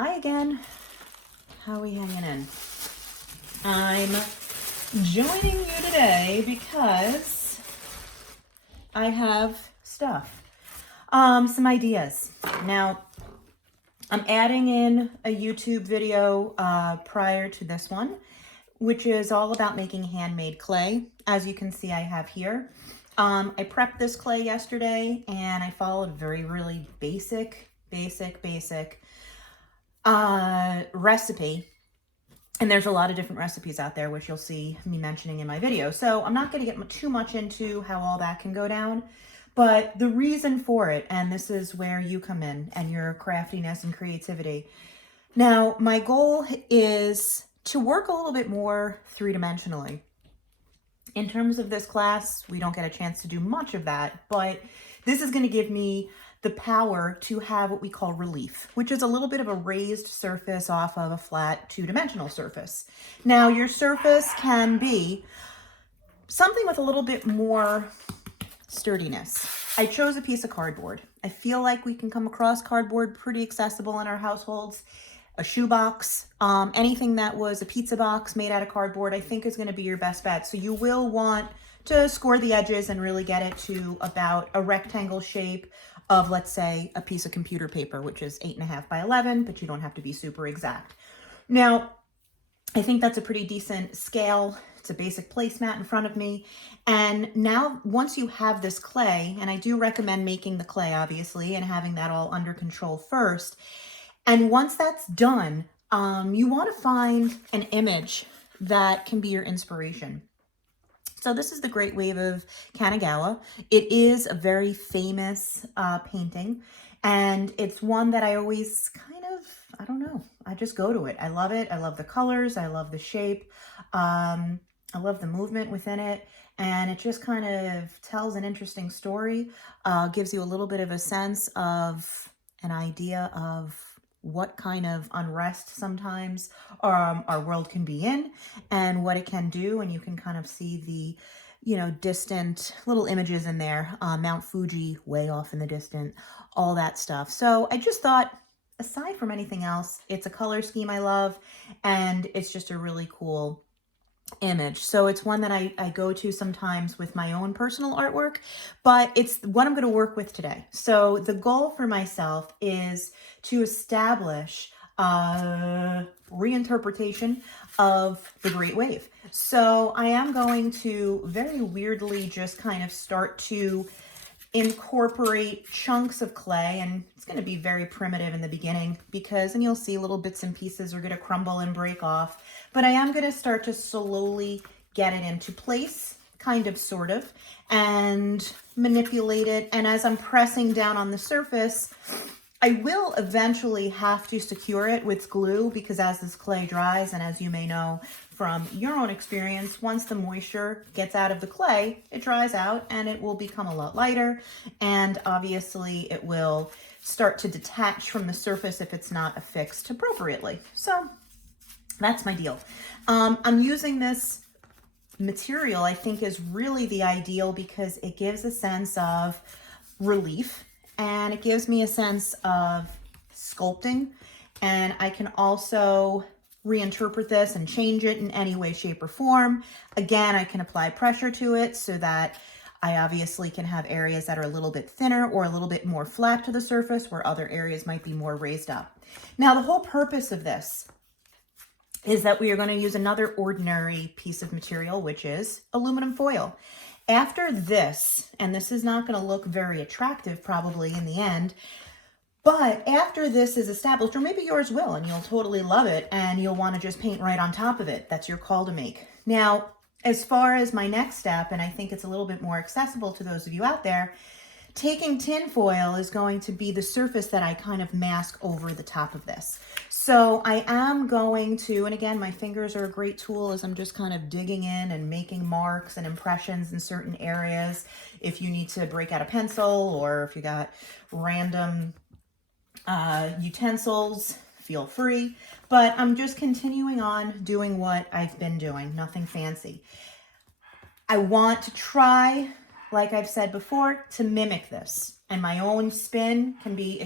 Hi again. How are we hanging in? I'm joining you today because I have stuff. Some ideas. Now, I'm adding in a YouTube video prior to this one, which is all about making handmade clay. As you can see, I have here. I prepped this clay yesterday and I followed a really basic recipe. And there's a lot of different recipes out there, which you'll see me mentioning in my video. So I'm not going to get too much into how all that can go down. But the reason for it, and this is where you come in and your craftiness and creativity. Now, my goal is to work a little bit more three-dimensionally. In terms of this class, we don't get a chance to do much of that, but this is going to give me the power to have what we call relief, which is a little bit of a raised surface off of a flat two-dimensional surface. Now, your surface can be something with a little bit more sturdiness. I chose a piece of cardboard. I feel like we can come across cardboard pretty accessible in our households. A shoebox, anything that was a pizza box made out of cardboard, I think is going to be your best bet. So you will want to score the edges and really get it to about a rectangle shape of, let's say, a piece of computer paper, which is 8.5 by 11, but you don't have to be super exact. Now, I think that's a pretty decent scale. It's a basic placemat in front of me. And now once you have this clay, and I do recommend making the clay, obviously, and having that all under control first. And once that's done, you want to find an image that can be your inspiration. So this is the Great Wave of Kanagawa. It is a very famous painting, and it's one that I always I don't know, I just go to it. I love it. I love the colors. I love the shape. I love the movement within it. And it just kind of tells an interesting story, gives you a little bit of a sense of an idea of what kind of unrest sometimes our world can be in and what it can do. And you can kind of see the, distant little images in there, Mount Fuji way off in the distance, all that stuff. So I just thought, aside from anything else, it's a color scheme I love, and it's just a really cool image. So it's one that I go to sometimes with my own personal artwork, but it's what I'm going to work with today. So the goal for myself is to establish a reinterpretation of the Great Wave. So I am going to very weirdly just kind of start to incorporate chunks of clay, and it's going to be very primitive in the beginning because, and you'll see little bits and pieces are going to crumble and break off, but I am going to start to slowly get it into place, kind of, sort of, and manipulate it. And as I'm pressing down on the surface, I will eventually have to secure it with glue because as this clay dries, and as you may know from your own experience, once the moisture gets out of the clay, it dries out and it will become a lot lighter. And obviously it will start to detach from the surface if it's not affixed appropriately. So that's my deal. I'm using this material, I think, is really the ideal because it gives a sense of relief and it gives me a sense of sculpting, and I can also reinterpret this and change it in any way, shape, or form. Again, I can apply pressure to it so that I obviously can have areas that are a little bit thinner or a little bit more flat to the surface where other areas might be more raised up. Now, the whole purpose of this is that we are going to use another ordinary piece of material, which is aluminum foil. After this, and this is not going to look very attractive probably in the end, but after this is established, or maybe yours will, and you'll totally love it, and you'll want to just paint right on top of it. That's your call to make. Now, as far as my next step, and I think it's a little bit more accessible to those of you out there, taking tin foil is going to be the surface that I kind of mask over the top of this. So I am going to, and again, my fingers are a great tool as I'm just kind of digging in and making marks and impressions in certain areas. If you need to break out a pencil or if you got random utensils, feel free. But I'm just continuing on doing what I've been doing, nothing fancy. I want to try, like I've said before, to mimic this. And my own spin can be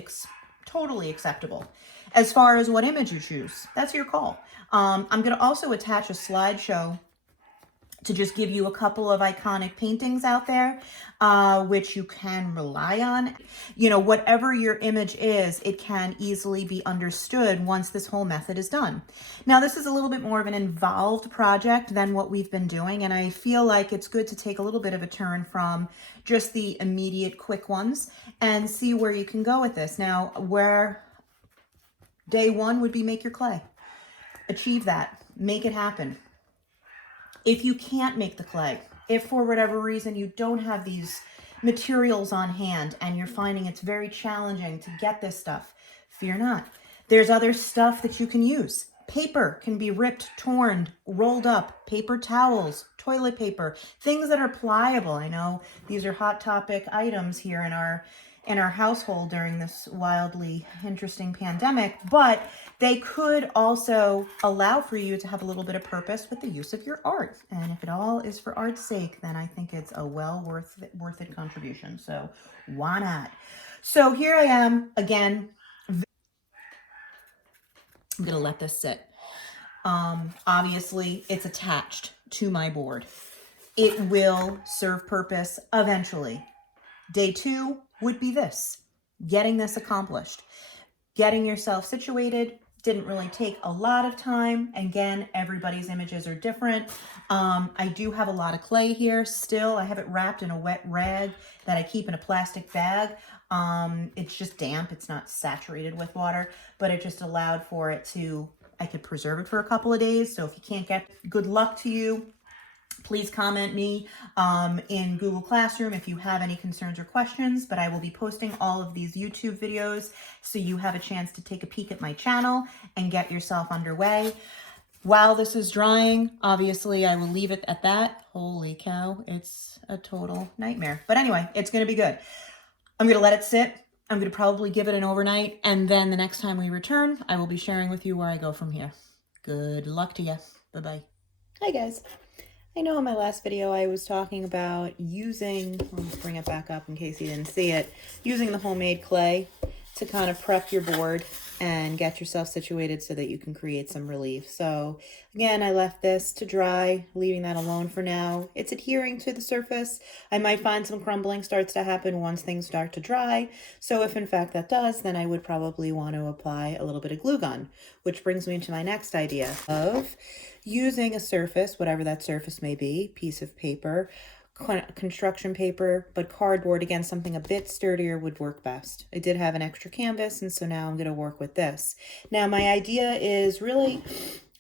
Totally acceptable. As far as what image you choose, that's your call. I'm going to also attach a slideshow to just give you a couple of iconic paintings out there, which you can rely on. You know, whatever your image is, it can easily be understood once this whole method is done. Now, this is a little bit more of an involved project than what we've been doing, and I feel like it's good to take a little bit of a turn from just the immediate quick ones and see where you can go with this. Now, where day one would be make your clay. Achieve that. Make it happen. If you can't make the clay, if for whatever reason you don't have these materials on hand and you're finding it's very challenging to get this stuff, fear not. There's other stuff that you can use. Paper can be ripped, torn, rolled up, paper towels, toilet paper, things that are pliable. I know these are hot topic items here in our household during this wildly interesting pandemic, but they could also allow for you to have a little bit of purpose with the use of your art. And if it all is for art's sake, then I think it's a well worth it contribution. So why not? So here I am again. I'm going to let this sit. Obviously it's attached to my board. It will serve purpose eventually. Day two would be this, getting this accomplished. Getting yourself situated didn't really take a lot of time. Again, everybody's images are different. I do have a lot of clay here still. I have it wrapped in a wet rag that I keep in a plastic bag. It's just damp. It's not saturated with water, but it just allowed for it to, I could preserve it for a couple of days. So if you can't get, good luck to you. Please comment me in Google Classroom if you have any concerns or questions, but I will be posting all of these YouTube videos so you have a chance to take a peek at my channel and get yourself underway. While this is drying, obviously I will leave it at that. Holy cow, it's a total nightmare. But anyway, it's going to be good. I'm going to let it sit. I'm going to probably give it an overnight, and then the next time we return, I will be sharing with you where I go from here. Good luck to you. Bye-bye. Hi guys. I know in my last video I was talking about using, let's bring it back up in case you didn't see it, using the homemade clay to kind of prep your board and get yourself situated so that you can create some relief. So again, I left this to dry, leaving that alone for now. It's adhering to the surface. I might find some crumbling starts to happen once things start to dry. So if in fact that does, then I would probably want to apply a little bit of glue gun, which brings me to my next idea of using a surface, whatever that surface may be, piece of paper, construction paper, but cardboard, again, something a bit sturdier would work best. I did have an extra canvas, and so now I'm going to work with this. Now, my idea is really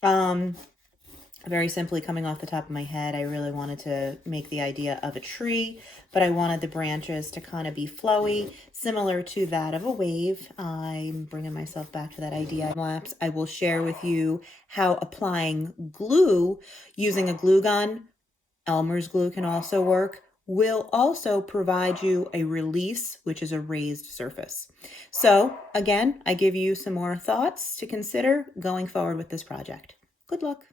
very simply coming off the top of my head. I really wanted to make the idea of a tree, but I wanted the branches to kind of be flowy, similar to that of a wave. I'm bringing myself back to that idea. Lapse. I will share with you how applying glue using a glue gun, Elmer's glue can also work, will also provide you a release, which is a raised surface. So again, I give you some more thoughts to consider going forward with this project. Good luck.